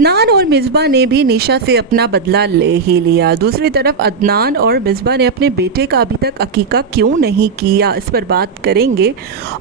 अदनान और मिसबा ने भी निशा से अपना बदला ले ही लिया। दूसरी तरफ अदनान और मिसबा ने अपने बेटे का अभी तक अकीका क्यों नहीं किया, इस पर बात करेंगे।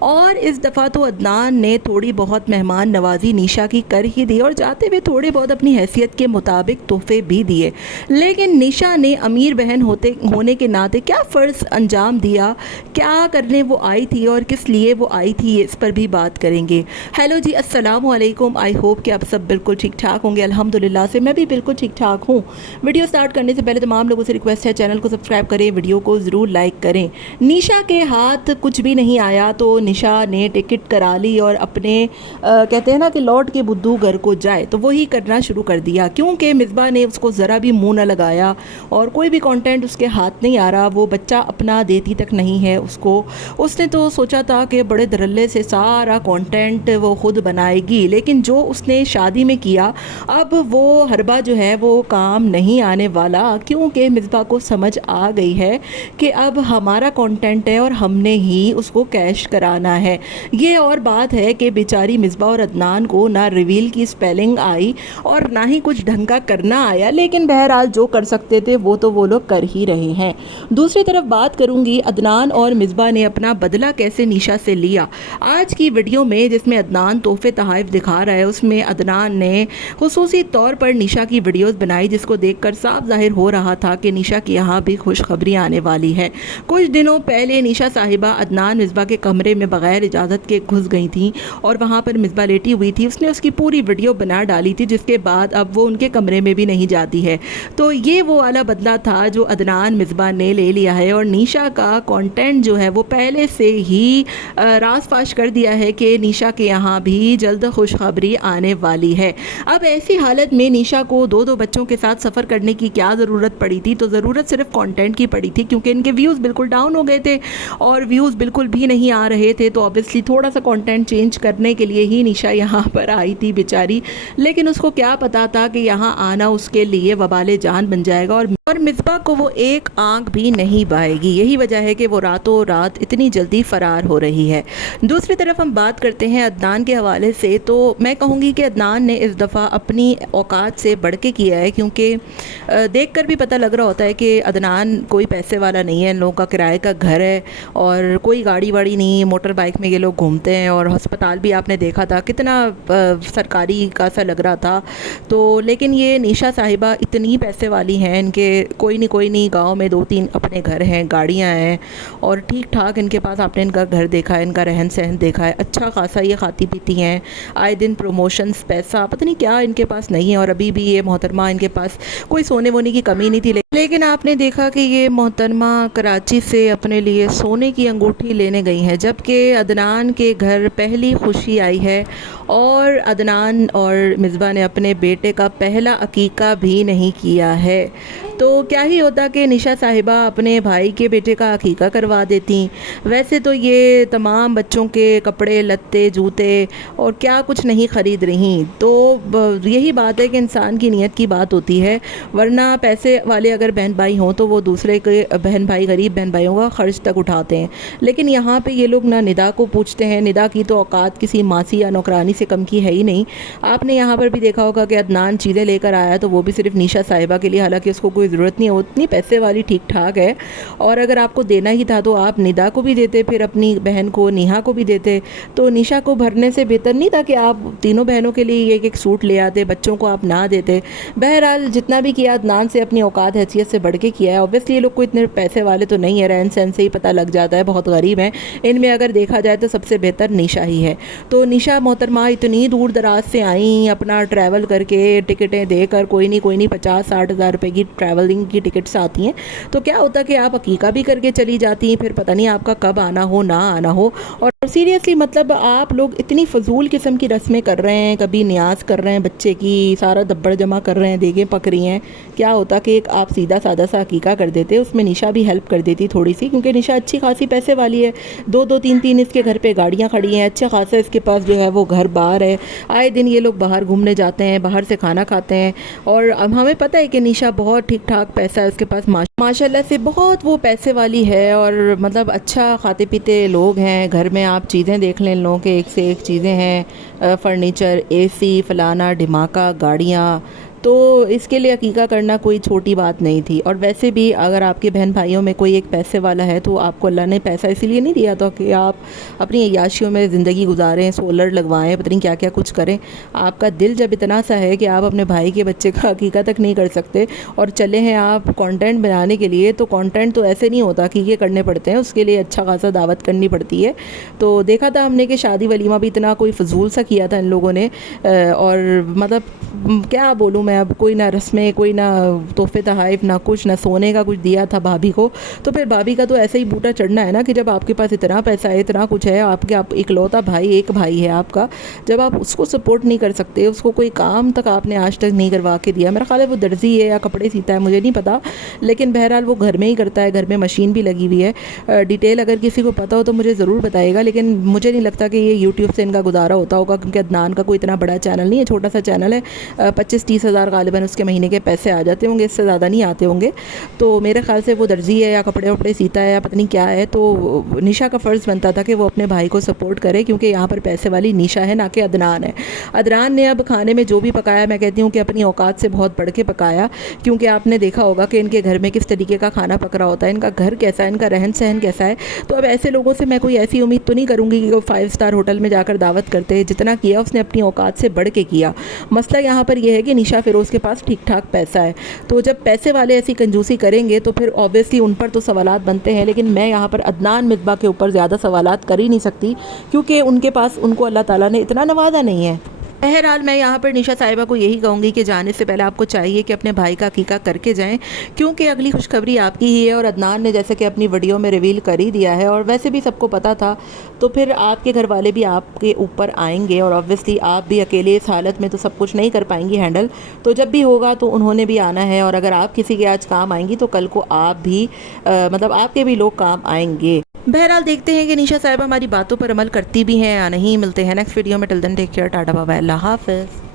और इस दफ़ा तो अदनान ने थोड़ी बहुत मेहमान नवाजी निशा की कर ही दी और जाते हुए थोड़े बहुत अपनी हैसियत के मुताबिक तोहफे भी दिए। लेकिन निशा ने अमीर बहन होने के नाते क्या फ़र्ज़ अंजाम दिया, क्या करने वो आई थी और किस लिए वो आई थी, इस पर भी बात करेंगे। हेलो जी, अस्सलाम वालेकुम। आई होप कि आप सब बिल्कुल ठीक ठाक होंगे। अल्हम्दुलिल्लाह से मैं भी बिल्कुल ठीक ठाक हूँ। वीडियो स्टार्ट करने से पहले तमाम लोगों से रिक्वेस्ट है, चैनल को सब्सक्राइब करें, वीडियो को ज़रूर लाइक करें। निशा के हाथ कुछ भी नहीं आया तो निशा ने टिकट करा ली और अपने कहते हैं ना कि लौट के बुद्धू घर को जाए, तो वही करना शुरू कर दिया। क्योंकि मिसबा ने उसको ज़रा भी मुँह न लगाया और कोई भी कंटेंट उसके हाथ नहीं आ रहा, वो बच्चा अपना देती तक नहीं है उसको। उसने तो सोचा था कि बड़े धड़ल्ले से सारा कंटेंट वो खुद बनाएगी, लेकिन जो उसने शादी में किया अब वो हरबा जो है वो काम नहीं आने वाला। क्योंकि मिसबा को समझ आ गई है कि अब हमारा कंटेंट है और हमने ही उसको कैश कराना है। ये और बात है कि बेचारी मिसबा और अदनान को ना रिवील की स्पेलिंग आई और ना ही कुछ ढंग का करना आया, लेकिन बहरहाल जो कर सकते थे वो तो वो लोग कर ही रहे हैं। दूसरी तरफ बात करूंगी अदनान और मिसबा ने अपना बदला कैसे निशा से लिया। आज की वीडियो में जिसमें अदनान तोहफे तोहफ़ दिखा रहा है, उसमें अदनान ने खुसूसी तौर पर निशा की वीडियोस बनाई, जिसको देखकर साफ जाहिर हो रहा था कि निशा की यहाँ भी खुशखबरी आने वाली है। कुछ दिनों पहले निशा साहिबा अदनान मिसबा के कमरे में बगैर इजाज़त के घुस गई थी और वहाँ पर मिसबा लेटी हुई थी। उसने उसकी पूरी वीडियो बना डाली थी, जिसके बाद अब वो उनके कमरे में भी नहीं जाती है। तो ये वो वाला बदला था जो अदनान मिसबा ने ले लिया है और निशा का कंटेंट जो है वो पहले से ही राज फाश कर दिया है कि निशा के यहाँ भी जल्द खुशखबरी आने वाली है। अब ऐसी हालत में निशा को दो बच्चों के साथ सफ़र करने की क्या ज़रूरत पड़ी थी, तो ज़रूरत सिर्फ कंटेंट की पड़ी थी, क्योंकि इनके व्यूज़ बिल्कुल डाउन हो गए थे और व्यूज़ बिल्कुल भी नहीं आ रहे थे। तो ऑब्वियसली थोड़ा सा कंटेंट चेंज करने के लिए ही निशा यहाँ पर आई थी बेचारी, लेकिन उसको क्या पता था कि यहाँ आना उसके लिए वबाले जान बन जाएगा और मिसबा को वो एक आंख भी नहीं बाएगी। यही वजह है कि वो रातों रात इतनी जल्दी फ़रार हो रही है। दूसरी तरफ हम बात करते हैं अदनान के हवाले से, तो मैं कहूँगी कि अदनान ने इस दफ़ा अपनी औकात से बढ़ के किया है, क्योंकि देखकर भी पता लग रहा होता है कि अदनान कोई पैसे वाला नहीं है। इन लोगों का किराए का घर है और कोई गाड़ी वाड़ी नहीं, मोटर बाइक में ये लोग घूमते हैं और अस्पताल भी आपने देखा था कितना सरकारी का सा लग रहा था। तो लेकिन ये निशा साहिबा इतनी पैसे वाली हैं, इनके कोई नहीं गांव में 2-3 अपने घर हैं, गाड़ियां हैं और ठीक ठाक इनके पास आपने इनका घर देखा है, इनका रहन सहन देखा है, अच्छा खासा ये खाती पीती हैं, आए दिन प्रमोशंस, पैसा पता नहीं क्या इनके पास नहीं है। और अभी भी ये मोहतरमा इनके पास कोई सोने वोने की कमी नहीं थी, लेकिन आपने देखा कि ये मोहतरमा कराची से अपने लिए सोने की अंगूठी लेने गई हैं, जबकि अदनान के घर पहली खुशी आई है और अदनान और मिसबा ने अपने बेटे का पहला अकीका भी नहीं किया है। तो क्या ही होता कि निशा साहिबा अपने भाई के बेटे का अकीका करवा देती। वैसे तो ये तमाम बच्चों के कपड़े लत्ते जूते और क्या कुछ नहीं ख़रीद रही। तो यही बात है कि इंसान की नीयत की बात होती है, वरना पैसे वाले अगर बहन भाई हों तो वो दूसरे के बहन भाई गरीब बहन भाइयों का ख़र्च तक उठाते हैं। लेकिन यहाँ पे ये लोग ना निदा को पूछते हैं। निदा की तो औकात किसी मासी या नौकरानी से कम की है ही नहीं। आपने यहाँ पर भी देखा होगा कि अदनान चीज़ें लेकर आया तो वो भी सिर्फ निशा साहिबा के लिए, हालांकि उसको कोई ज़रूरत नहीं है, उतनी पैसे वाली ठीक ठाक है। और अगर आपको देना ही था तो आप निदा को भी देते, फिर अपनी बहन को नेहा को भी देते। तो निशा को भरने से बेहतर नहीं था कि आप तीनों बहनों के लिए एक सूट ले आते, बच्चों को आप ना देते। बहरहाल जितना भी किया अदनान से अपनी औकात हैसियत से बढ़ के किया है। ऑब्वियसली ये लोग को इतने पैसे वाले तो नहीं है, रहन सहन से ही पता लग जाता है, बहुत गरीब हैं। इनमें अगर देखा जाए तो सबसे बेहतर निशा ही है। तो निशा मोहतरमा इतनी दूर दराज से आई, अपना ट्रैवल करके टिकटें देकर, कोई नहीं 50-60 हज़ार रुपये की ट्रैवलिंग की टिकट्स आती हैं। तो क्या होता कि आप अकीका भी करके चली जाती, फिर पता नहीं आपका कब आना हो ना आना हो। और सीरियसली मतलब आप लोग इतनी फजूल किस्म की रस्में कर रहे हैं, कभी न्याज कर रहे हैं बच्चे की, सारा दब्बड़ जमा कर रहे हैं, देखें पक रही हैं। क्या होता कि एक आप सीधा सादा सा अकीका कर देते, उसमें निशा भी हेल्प कर देती थोड़ी सी, क्योंकि निशा अच्छी खासी पैसे वाली है। 2-3 इसके घर पे गाड़ियाँ खड़ी हैं, अच्छा खासा इसके पास जो है वो घर बार है, आए दिन ये लोग बाहर घूमने जाते हैं, बाहर से खाना खाते हैं। और अब हमें पता है कि निशा बहुत ठीक ٹھاک پیسہ ہے اس کے پاس، ماشاءاللہ سے بہت وہ پیسے والی ہے، اور مطلب اچھا کھاتے پیتے لوگ ہیں. گھر میں آپ چیزیں دیکھ لیں، ان لوگوں کے ایک سے ایک چیزیں ہیں، فرنیچر، اے سی، فلانا ڈھماکا، گاڑیاں. تو اس کے لیے عقیقہ کرنا کوئی چھوٹی بات نہیں تھی. اور ویسے بھی اگر آپ کے بہن بھائیوں میں کوئی ایک پیسے والا ہے تو آپ کو اللہ نے پیسہ اسی لیے نہیں دیا تھا کہ آپ اپنی عیاشیوں میں زندگی گزاریں، سولر لگوائیں، پتہ نہیں کیا کیا کچھ کریں. آپ کا دل جب اتنا سا ہے کہ آپ اپنے بھائی کے بچے کا عقیقہ تک نہیں کر سکتے اور چلے ہیں آپ کانٹینٹ بنانے کے لیے، تو کانٹینٹ تو ایسے نہیں ہوتا، عقیقے کرنے پڑتے ہیں، اس کے لیے اچھا خاصا دعوت کرنی پڑتی ہے. تو دیکھا تھا ہم نے کہ شادی ولیمہ بھی اتنا کوئی فضول سا کیا تھا ان لوگوں نے، اور مطلب کیا بولوں میں اب، کوئی نہ رسمیں، کوئی نہ تحفے تحائف، نہ کچھ، نہ سونے کا کچھ دیا تھا بھابھی کو. تو پھر بھابھی کا تو ایسے ہی بوٹا چڑھنا ہے نا کہ جب آپ کے پاس اتنا پیسہ ہے، اتنا کچھ ہے، آپ کے اکلوتا بھائی، ایک بھائی ہے آپ کا، جب آپ اس کو سپورٹ نہیں کر سکتے، اس کو کوئی کام تک آپ نے آج تک نہیں کروا کے دیا. میرا خیال ہے وہ درزی ہے یا کپڑے سیتا ہے، مجھے نہیں پتا، لیکن بہرحال وہ گھر میں ہی کرتا ہے، گھر میں مشین بھی لگی ہوئی ہے. ڈیٹیل اگر کسی کو پتا ہو تو مجھے ضرور بتائے گا، لیکن مجھے نہیں لگتا کہ یہ یوٹیوب سے ان کا گزارا ہوتا ہوگا، کیونکہ عدنان کا کوئی اتنا بڑا چینل نہیں ہے، چھوٹا سا چینل ہے. 25-30 ہزار غالباً اس کے مہینے کے پیسے آ جاتے ہوں گے، اس سے زیادہ نہیں آتے ہوں گے. تو میرے خیال سے وہ درزی ہے یا کپڑے وپڑے سیتا ہے یا پتہ نہیں کیا ہے. تو نشا کا فرض بنتا تھا کہ وہ اپنے بھائی کو سپورٹ کرے، کیونکہ یہاں پر پیسے والی نشا ہے، نہ کہ عدنان ہے. عدنان نے اب کھانے میں جو بھی پکایا، میں کہتی ہوں کہ اپنی اوقات سے بہت بڑھ کے پکایا، کیونکہ آپ نے دیکھا ہوگا کہ ان کے گھر میں کس طریقے کا کھانا پک رہا ہوتا ہے، ان کا گھر کیسا ہے، ان کا رہن سہن کیسا ہے. تو اب ایسے لوگوں سے میں کوئی ایسی امید تو نہیں کروں گی کہ وہ 5 اسٹار ہوٹل میں جا کر دعوت کرتے ہیں. جتنا کیا اس نے اپنی اوقات سے بڑھ کے کیا. مسئلہ یہاں پر یہ ہے کہ نشا فیروز کے پاس ٹھیک ٹھاک پیسہ ہے، تو جب پیسے والے ایسی کنجوسی کریں گے تو پھر اوبویسلی ان پر تو سوالات بنتے ہیں. لیکن میں یہاں پر عدنان مصباح کے اوپر زیادہ سوالات کر ہی نہیں سکتی، کیونکہ ان کے پاس، ان کو اللہ تعالیٰ نے اتنا نوازا نہیں ہے. بہرحال میں یہاں پر نشا صاحبہ کو یہی کہوں گی کہ جانے سے پہلے آپ کو چاہیے کہ اپنے بھائی کا عقیقہ کر کے جائیں، کیونکہ اگلی خوشخبری آپ کی ہی ہے. اور عدنان نے جیسے کہ اپنی ویڈیو میں ریویل کر ہی دیا ہے، اور ویسے بھی سب کو پتہ تھا، تو پھر آپ کے گھر والے بھی آپ کے اوپر آئیں گے، اور اوبویسلی آپ بھی اکیلے اس حالت میں تو سب کچھ نہیں کر پائیں گی ہینڈل. تو جب بھی ہوگا تو انہوں نے بھی آنا ہے، اور اگر آپ کسی کے آج کام آئیں گی تو کل کو آپ بھی مطلب آپ کے بھی لوگ کام آئیں گے. بہرحال دیکھتے ہیں کہ نشا صاحبہ ہماری باتوں پر عمل کرتی بھی ہیں یا نہیں. ملتے ہیں نیکسٹ ویڈیو میں. Till then take care, tata bye bye, اللہ حافظ.